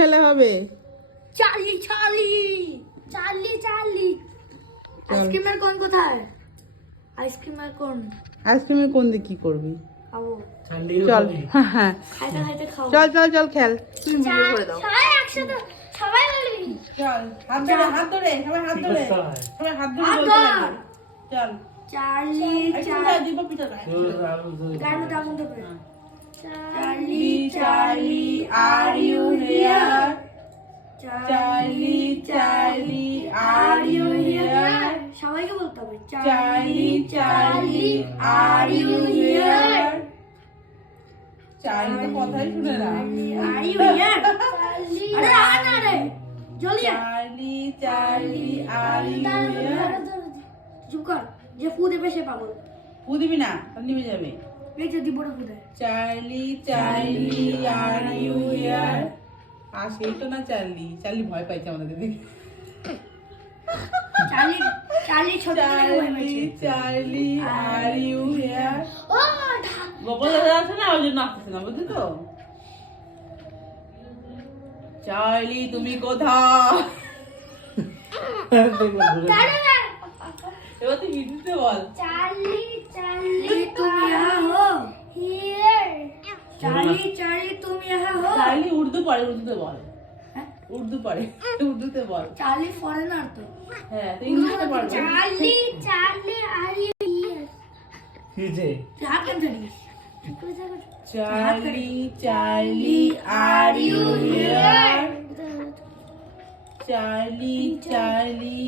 খেলে হবে? Charlie Charlie Charlie Charlie আইসক্রিমের কোন কোথায়? আইসক্রিমের কোন? আইসক্রিমের কোন দিয়ে কি করবি? খাবো। চল হ্যাঁ খাইতে খাইতে খাবো। চল চল চল খেল। তুমি ভিডিও করে দাও। সবাই একসাথে সবাই বলবি। চল হাত ধরে হাত ধরে সবাই হাত ধরে সবাই হাত ধরে বলতে লাগবে। চল চার্লি চার্লি দিব পিটা না। গান দামন দেবে। Charlie Charlie are you here? Charlie Charlie are you here? সবাইকে বলতে হবে। Charlie Charlie are you here? Charlie তো কথাই শুনে না। Are you here? আরে আনা রে জলদি Charlie Charlie are you here? চুপ কর, যে ফু দেবে সে পাগল। ফু দিবি না, তাহলে নিভে যাবে। এই যে দিব না ফু দেয়। Charlie Charlie are you here? আর সেই তো না চার্লি। চার্লি ভয় পাইছে আমাদের দেখে। চার্লি চার্লি ছোট থেকে ভয় চার্লি পেয়েছে। Charlie are you here? ও গোপাল দাদা আছে না, ওই জন্য আসতেছে না, বুঝলি তো? চার্লি তুমি কোথায়? এবার তুই হিন্দিতে বল। चार्ली चार्ली तुम यहाँ हो हियर चार्ली चार्ली तुम यहाँ हो চার্লি উর্দু পারে, উর্দুতে বল। হ্যাঁ? উর্দু পারে, উর্দুতে বল। चार्ली फॉरेनर तो হ্যাঁ তুই ইংলিশে পারবি। Charlie Charlie are you here हाथ कैसे धरिस Charlie Charlie are you here? Charlie Charlie